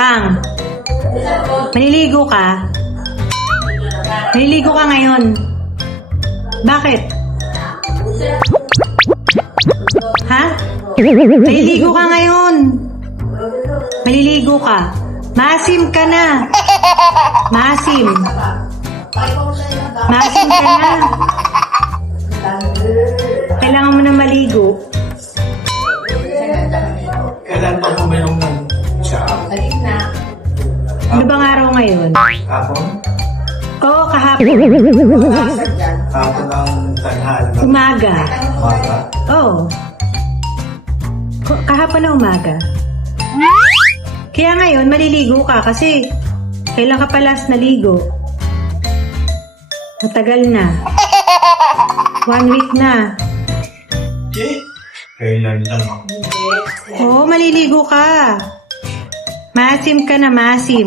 Pang, maliligo ka? Maliligo ka ngayon? Bakit? Ha? Maliligo ka ngayon? Maliligo ka? Maasim ka na. Maasim. Maasim ka na. Kailangan mo na maligo. Kailan pa puminom ng siya? Ano bang araw ngayon? Hapon? Oo, kahapon. Hapon ng tanghal ng Umaga. umaga. Oo. Kahapon na umaga. Kaya ngayon, maliligo ka kasi kailan ka pa last naligo? Matagal na. 1 week na. Kailan lang. Oo, maliligo ka. Maasim ka na, maasim.